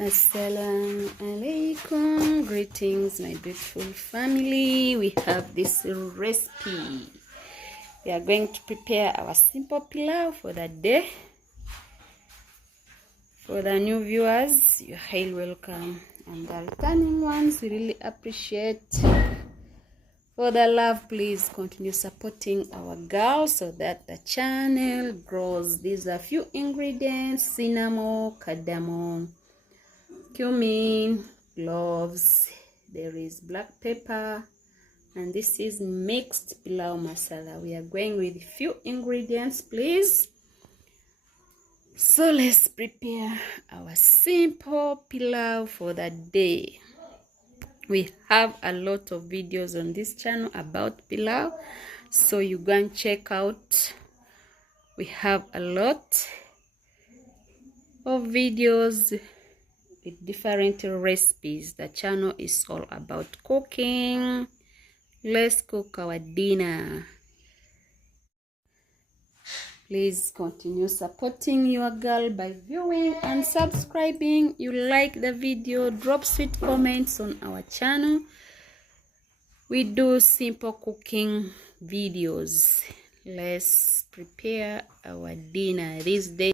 Assalamu alaikum. Greetings, my beautiful family. We have this recipe. We are going to prepare our simple pilau for the day. For the new viewers, you're highly welcome, and the returning ones, we really appreciate. For the love, please continue supporting our girl so that the channel grows. These are a few ingredients: cinnamon, cardamom, cumin, cloves, there is black pepper, and this is mixed pilau masala. We are going with few ingredients, please. So let's prepare our simple pilau for the day. We have a lot of videos on this channel about pilau, so you go and check out. We have a lot of videos with different recipes. The channel is all about cooking. Let's cook our dinner. Please continue supporting your girl by viewing and subscribing. You like the video, drop sweet comments on our channel. We do simple cooking videos. Let's prepare our dinner this day.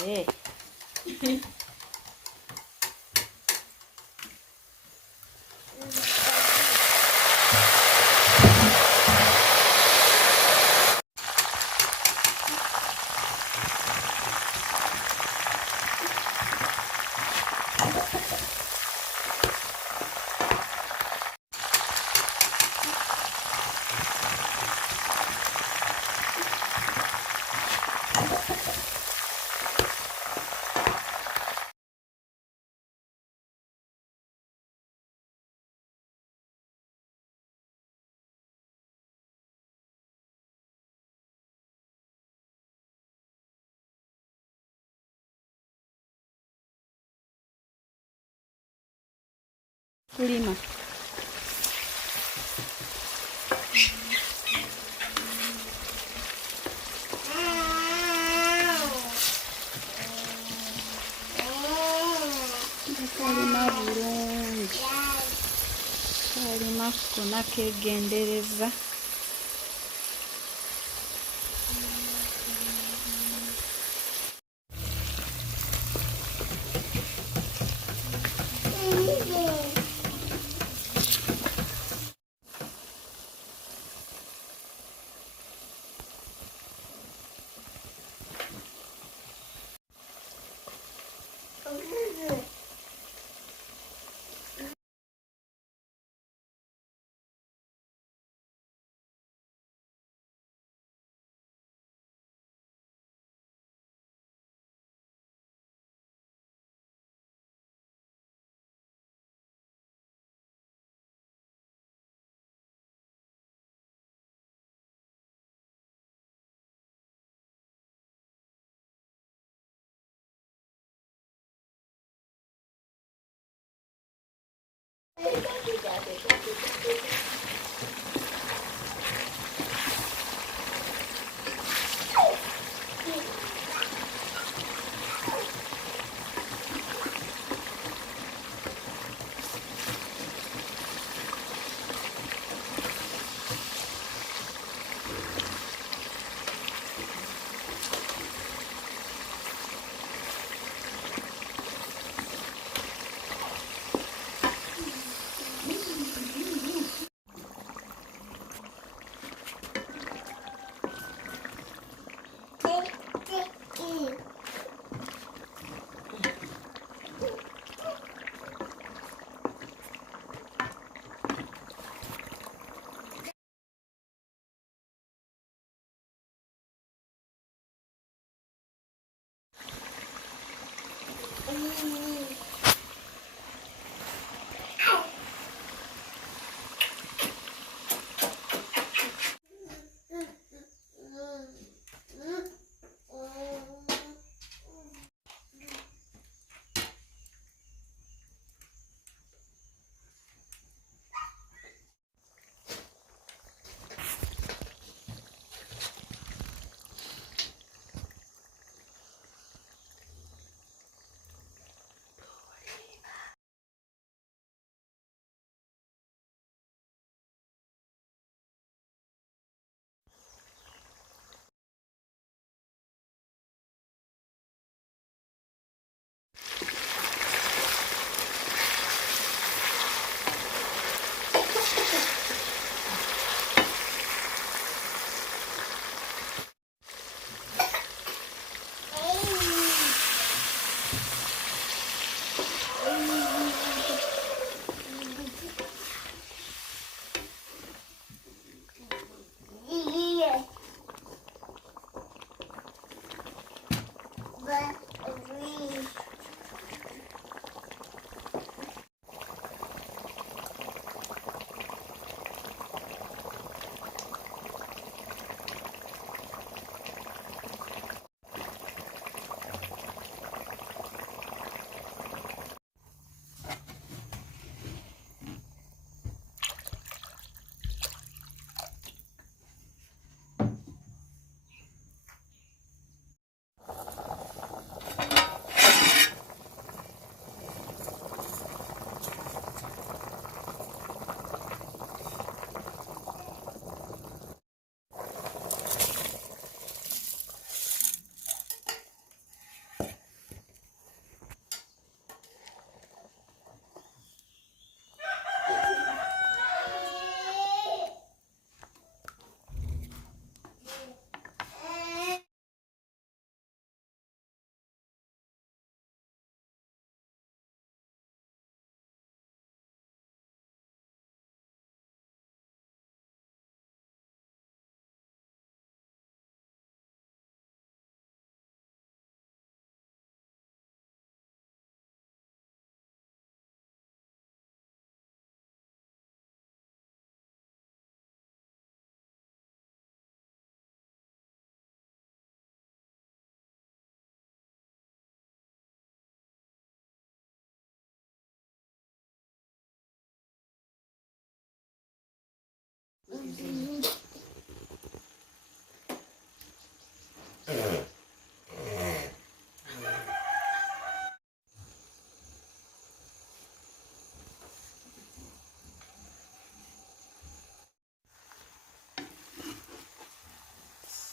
Hey. Lima. Kalima bulungi. Kalima kona kegendereza.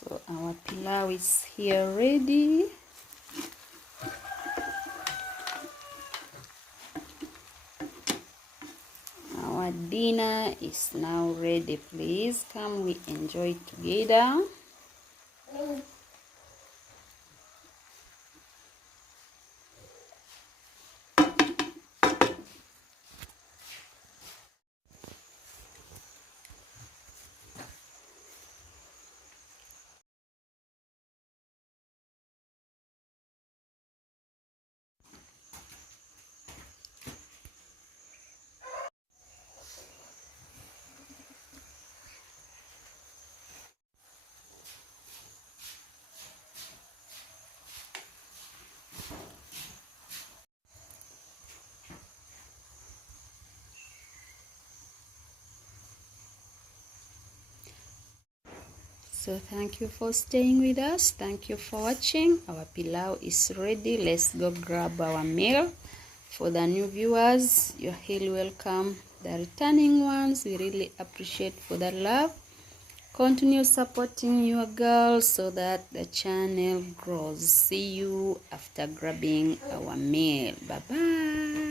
So our pilau is here ready. Our dinner is now ready. Please come, we enjoy together. So thank you for staying with us. Thank you for watching. Our pilau is ready. Let's go grab our meal. For the new viewers, you're highly welcome. The returning ones, we really appreciate for the love. Continue supporting your girl so that the channel grows. See you after grabbing our meal. Bye bye.